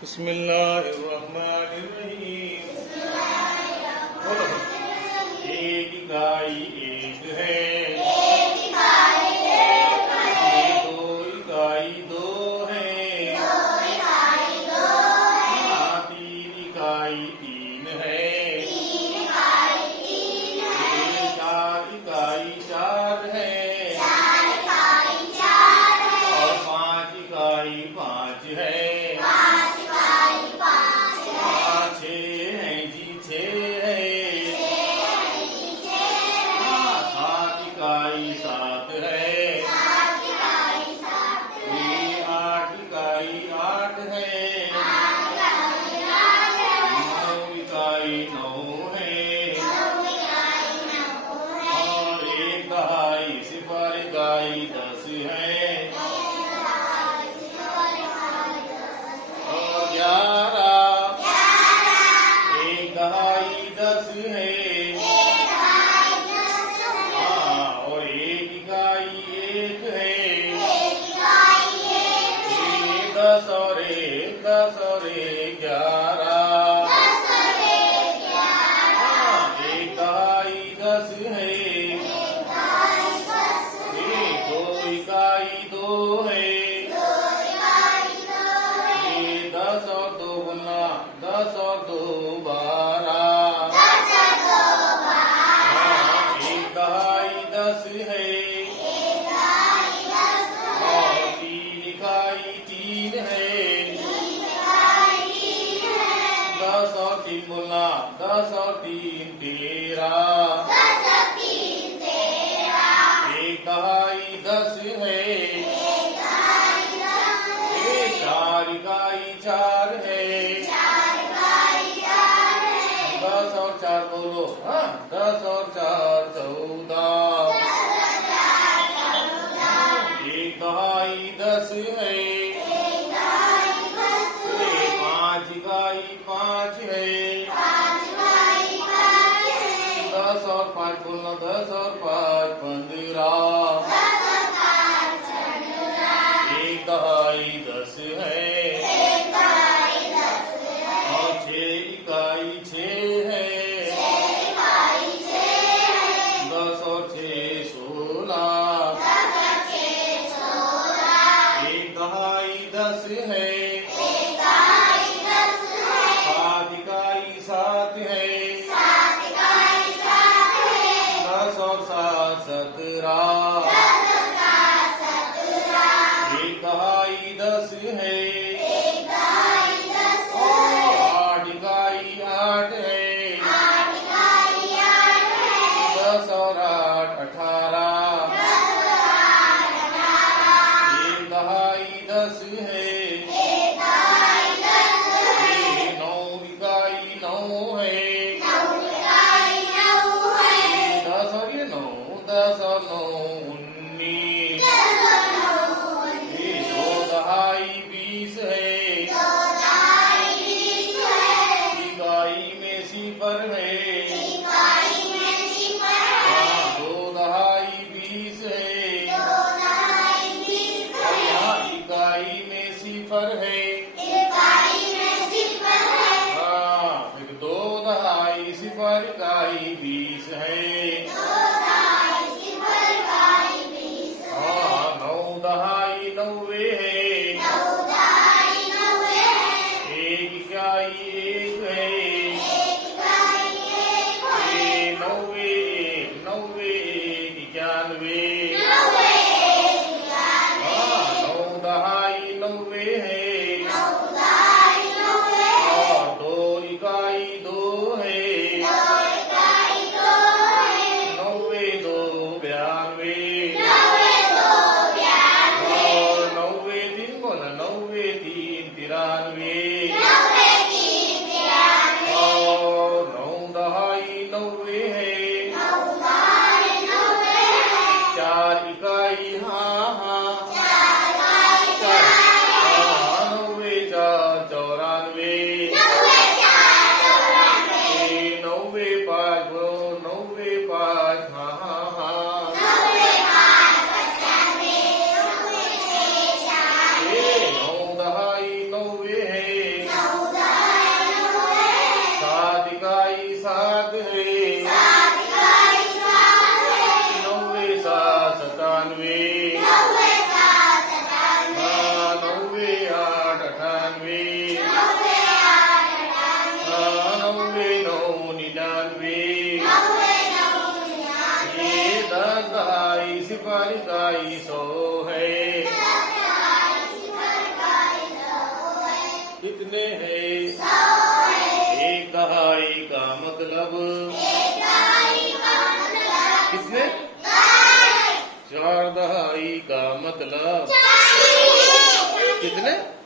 बिस्मिल्लाहिर्रहमानिर्रहीम। बोलो। एक इकाई एक है, दो इकाई दो है, तीन इकाई तीन है, चार इकाई चार है, और पांच इकाई पांच है। सात है, आठ इकाई आठ है, नौ इकाई नौ है, और एक दहाई सिफर इकाई 10 है, और 11 एक दहाई 10 है, और एक इकाई एक है, 10 और 1 10 और 1 11, एक दहाई 10 है, दो इकाई दो है, 10 और 2 गुना 10 और 2 12, एक दहाई 10 है, और तीन इकाई 3 है, 10 और 3 गुना 10 और 3 13, एक दहाई 10 है, चार इकाई 4 है, 10 और 4 बोलो, हाँ 10 और 4 14, एक दहाई 10 है, पांच इकाई 5 है, 10 और 5 बोलना 10 और 5 15, एक दहाई 10 है, और 6 इकाई 6 है, 10 और 6 16, एक दहाई 10 है, 7 इकाई 7 है, 10 और 7 17, एक दहाई 10 है, और 8 इकाई 8 है, 10 और 8 18, एक दहाई 10 है, 9 इकाई 9 है, 10 और ये 9 10 और 9 19, दो दहाई 20 है, इकाई में सिफर है, दो दहाई 20 है, यहाँ इकाई में सिफर है, हाँ फिर दो दहाई सिफर इकाई 20 है, हाँ 9 दहाई 90 है, एक इकाई एक है, 90 91, हाँ 9 दहाई 90 है, और दो इकाई 2 है, 90 2 92, और 90 3 बोला 90 3 93, और 9 दहाई 90 है, 4 इकाई हाँ हाँ 90 4 94, 90 5 90 5 हाँ हाँ हाँ, 9 दहाई 90 है, सिपाही 100 है। कितने हैं? 100 है। एक दहाई का मतलब? कितने? 4 दहाई का मतलब? कितने?